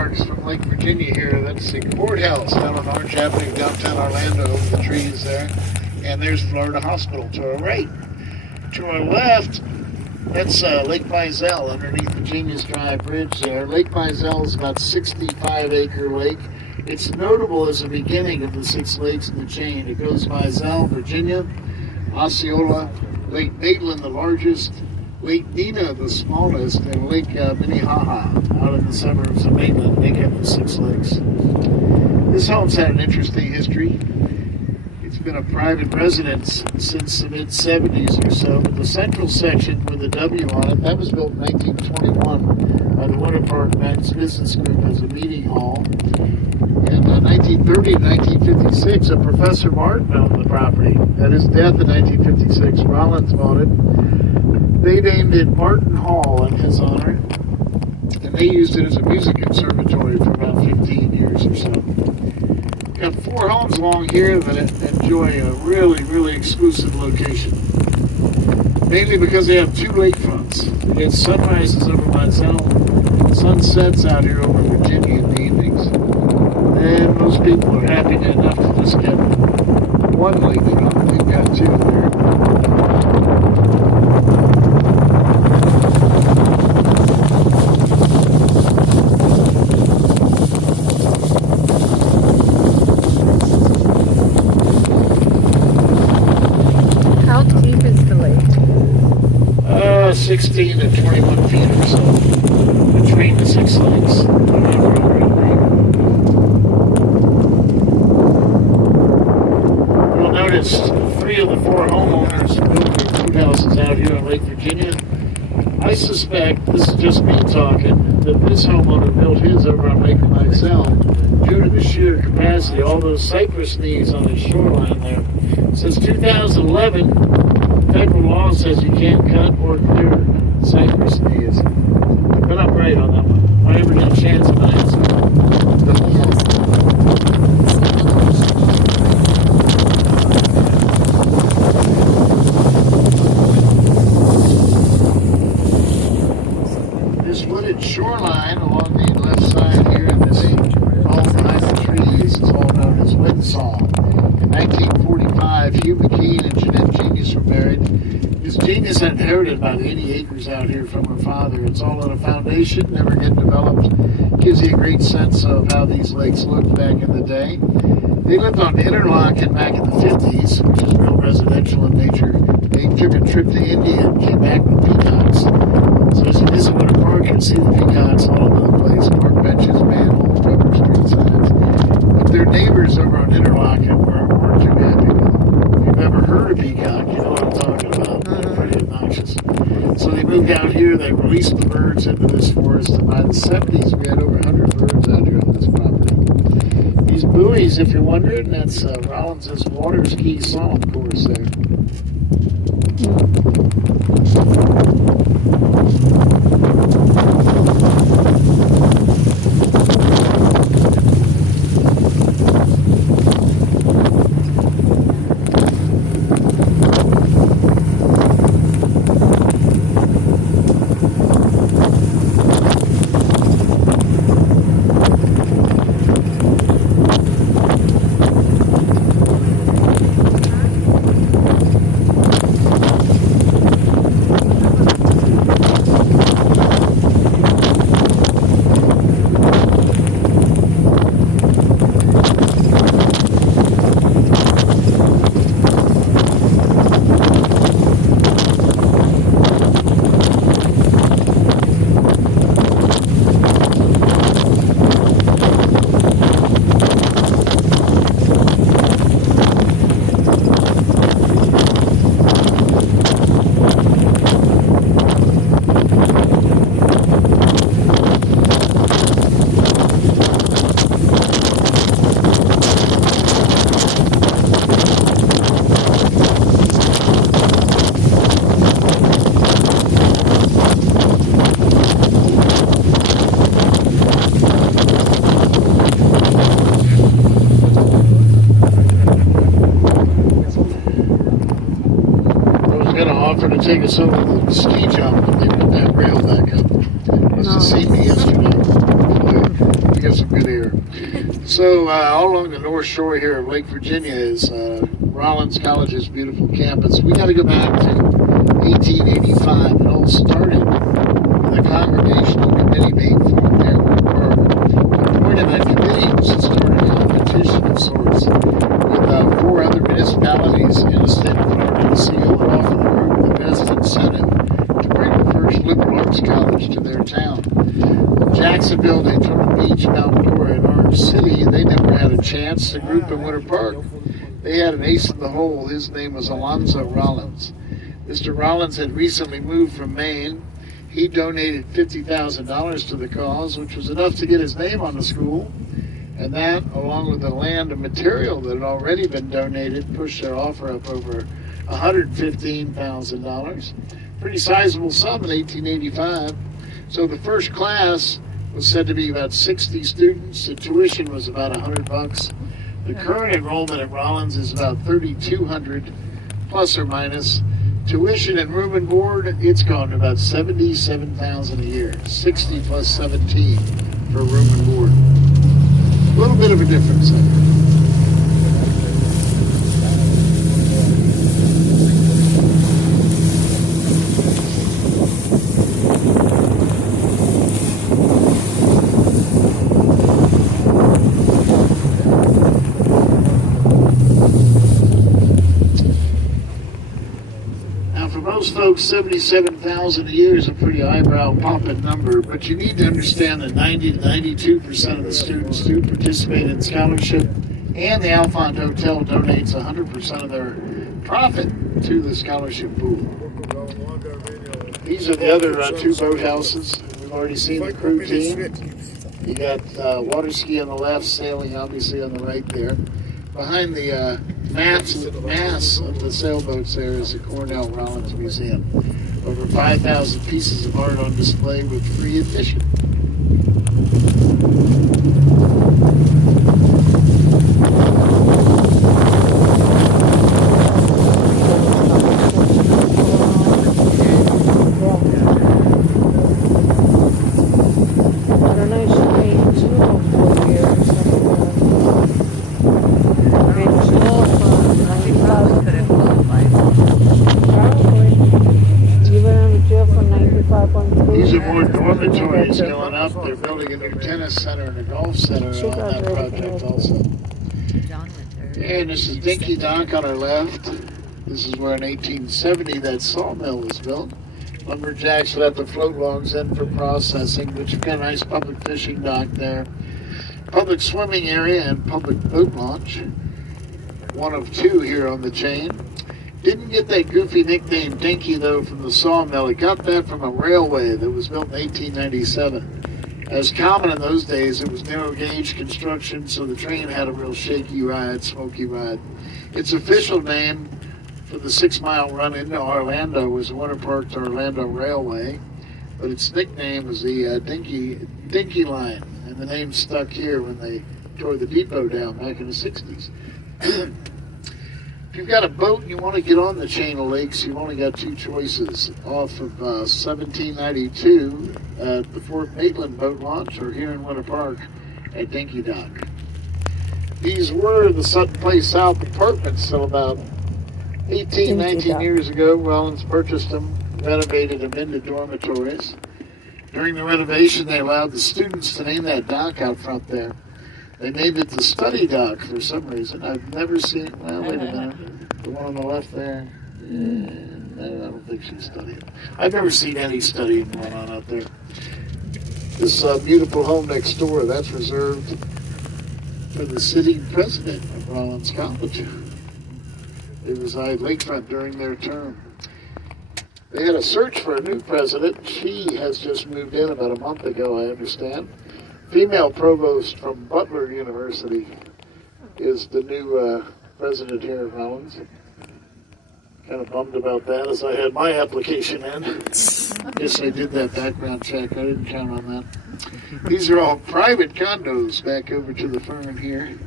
landmarks from Lake Virginia here. That's the courthouse down on Orange Avenue, downtown Orlando, over the trees there. And there's Florida Hospital to our right. To our left, that's Lake Mizell underneath Virginia's Dry Bridge there. Lake Mizell is about 65-acre lake. It's notable as the beginning of the 6 lakes in the chain. It goes Mizell, Virginia, Osceola, Lake Maitland, the largest, Lake Nina, the smallest, and Lake Minnehaha out in the suburbs of Maitland make up the 6 lakes. This home's had an interesting history. It's been a private residence since the mid-70s or so, but the central section with a W on it, that was built in 1921 by the Winter Park Men's Business Group as a meeting hall. In 1930 and 1956, a Professor Martin owned the property. At his death in 1956, Rollins bought it. They named it Martin Hall in his honor, and they used it as a music conservatory for about 15 years or so. Got 4 homes along here that enjoy a really, really exclusive location. Mainly because they have 2 lakefronts. You get sunrises over Mizell, sunsets out here over Virginia in the evenings. And most people are happy enough to just get 1 lakefront. We've got 2 there. How deep is the lake? 16 to 21 feet or so between the 6 lakes. You'll notice 3 of the 4 homeowners built their food houses out here in Lake Virginia. I suspect, this is just me talking, that this homeowner built his over on Lake Mizell due to the sheer capacity, all those cypress knees on the shoreline there. Since 2011, federal law says you can't cut or clear cypress knees. But I'm right on that one. If I ever get a chance of an answer. This wooded shoreline along the left side here, and this all behind the trees, is all known as Windsong. In 1945, Hugh McKean and Jeanette Genius were married. Miss Genius had inherited about 80 acres out here from her father. It's all on a foundation, never get developed. Gives you a great sense of how these lakes looked back in the day. They lived on Interlochen back in the 50s, which is real residential in nature. They took a trip to India and came back with peacocks. So as you visit Winter Park, you can see the peacocks all over the place. Park benches, manholes, rubber street signs. But their neighbors over on Interlochen weren't too happy with them. If you've ever heard a peacock, you know what I'm talking about. They're pretty obnoxious. So they moved out here, they released the birds into this forest, and by the 70s we had over 100 birds out here on this property. These buoys, if you're wondering, that's Rollins' water ski song course there. offered to take us over the ski jump, but they put that rail back up. Must have seen me yesterday. got some good air. So all along the North Shore here of Lake Virginia is Rollins College's beautiful campus. We got to go back to 1885. It all started with a congregational committee being formed there. The point of that committee was to start a competition of sorts with 4 other municipalities in the state of Florida to seal it off of the group the best incentive to bring the first liberal arts college to their town. Jacksonville, Daytona Beach, Mount Dora, and Orange City, they never had a chance. The group in Winter Park, they had an ace in the hole. His name was Alonzo Rollins. Mr. Rollins had recently moved from Maine. He donated $50,000 to the cause, which was enough to get his name on the school. And that, along with the land and material that had already been donated, pushed their offer up over $115,000. Pretty sizable sum in 1885. So the first class was said to be about 60 students. The tuition was about $100. The current enrollment at Rollins is about 3,200 plus or minus. Tuition and room and board, it's gone to about $77,000 a year. 60 plus 17 for room and board. A little bit of a difference there. Most folks, 77,000 a year is a pretty eyebrow-popping number, but you need to understand that 90 to 92% of the students do participate in scholarship, and the Alfond Hotel donates 100% of their profit to the scholarship pool. These are the other 2 boathouses. We've already seen the crew team. You got water ski on the left, sailing obviously on the right there. Behind the mass of the sailboats there is the Cornell Rollins Museum. Over 5,000 pieces of art on display with free admission. These are more dormitories going up. They're building a new tennis center and a golf center on that project also. And this is Dinky Dock on our left. This is where in 1870 that sawmill was built. Lumberjacks would have to float logs in for processing, but you've got a nice public fishing dock there. Public swimming area and public boat launch. One of 2 here on the chain. Didn't get that goofy nickname Dinky though from the sawmill. It got that from a railway that was built in 1897. As common in those days, it was narrow gauge construction, so the train had a real shaky ride, smoky ride. Its official name for the 6-mile run into Orlando was the Winter Park to Orlando Railway, but its nickname was the Dinky Line, and the name stuck here when they tore the depot down back in the 60s. If you've got a boat and you want to get on the chain of lakes, you've only got 2 choices. Off of 1792 at the Fort Maitland boat launch, or here in Winter Park at Dinky Dock. These were the Sutton Place South apartments till about 18, 19 years ago. Rollins purchased them, renovated them into dormitories. During the renovation, they allowed the students to name that dock out front there. They named it the Study Dock for some reason. I've never seen, well, wait a minute. The one on the left there, I don't think she's studying. I've never seen any studying going on out there. This beautiful home next door, that's reserved for the sitting president of Rollins College. They reside lakefront during their term. They had a search for a new president. She has just moved in about a month ago, I understand. Female provost from Butler University is the new president here at Rollins. Kind of bummed about that as I had my application in. Guess I did that background check. I didn't count on that. These are all private condos back over to the fern here.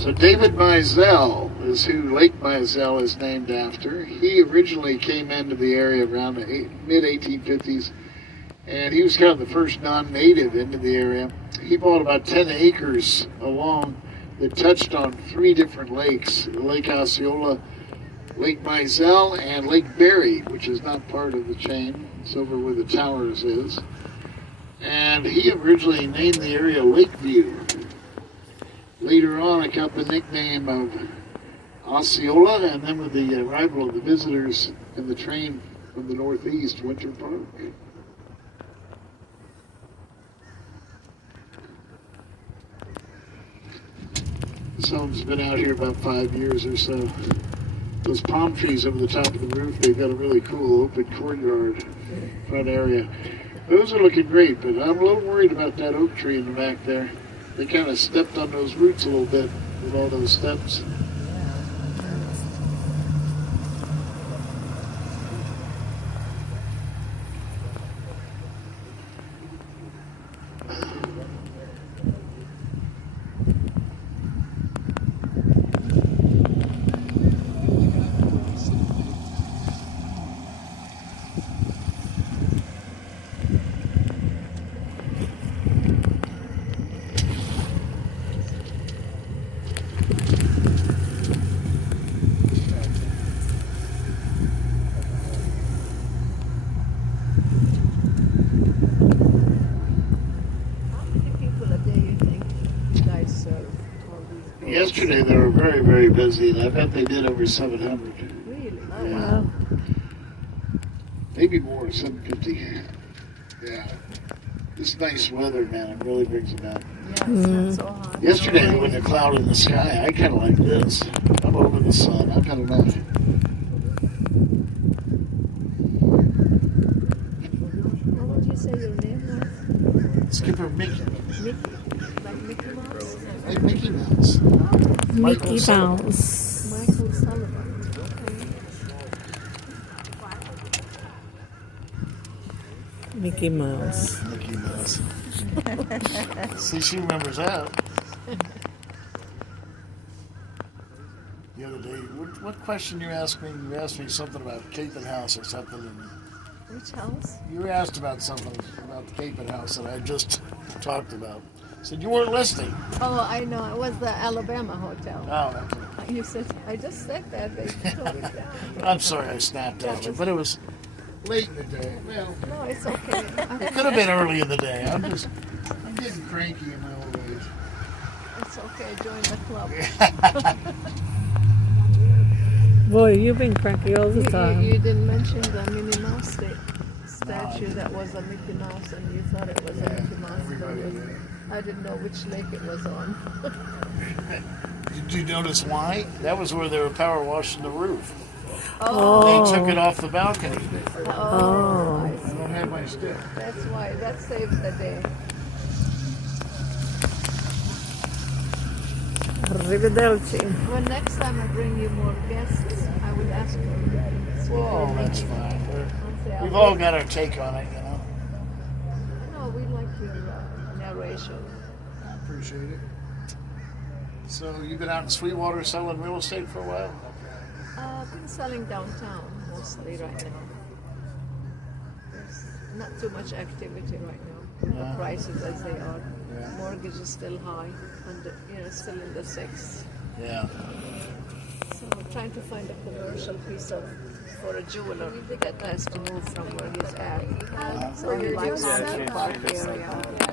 So So David Mizell is who Lake Mizell is named after. He originally came into the area around the mid-1850s, and he was kind of the first non-native into the area. He bought about 10 acres along that touched on 3 different lakes: Lake Osceola, Lake Mizell, and Lake Berry, which is not part of the chain. It's over where the Towers is. And he originally named the area Lakeview. Later on, it got the nickname of Osceola, and then with the arrival of the visitors in the train from the northeast, Winter Park. This home's been out here about 5 years or so. Those palm trees over the top of the roof, they've got a really cool open courtyard front area. Those are looking great, but I'm a little worried about that oak tree in the back there. They kind of stepped on those roots a little bit with all those steps. Yesterday they were very, very busy, and I bet they did over 700. Really? Oh, yeah. Wow. Maybe more, 750. Yeah. This nice weather, man, it really brings them out. Yeah, it's not so hot. Yesterday there wasn't a cloud in the sky. I kind of like this. I'm over the sun. I kind of like it. What would you say your name was? Skipper Mickey. Mickey? Like Mickey Mouse? Like Mickey Mouse. Mickey Mouse. Michael Sullivan. Okay. Mickey Mouse. Mickey Mouse. See, she remembers that. The other day, what question you asked me? You asked me something about Capon House or something. And Which house? you were asked about something about the Capon House that I just talked about. Said you weren't listening. Oh, I know. It was the Alabama Hotel. Oh, that's You said, I just said that. They tore it down. I'm sorry I snapped at you, but it was late in the day. Well, No, it's okay. it could have been early in the day. I'm getting cranky in my old age. It's okay. Join the club. Boy, you've been cranky all the time. You didn't mention the Minnie Mouse statue that was a Mickey Mouse, and you thought it was a Mickey Mouse. Everybody. I didn't know which lake it was on. Did you notice why? That was where they were power washing the roof. Oh, They took it off the balcony. oh, I I see. don't have my stick. That's why. That saves the day. Arrivederci. Well, next time I bring you more guests, I will ask you. Oh, that's fine. We've all got our take on it, you know. No, we like your narration. I appreciate it. So you've been out in Sweetwater selling real estate for a while? I've been selling downtown mostly right now. There's not too much activity right now. Yeah. The prices as they are. Yeah. Mortgage is still high, and still in the 6. Yeah. So I'm trying to find a commercial piece for a jeweler that has to move from where he's at. So he likes the park area.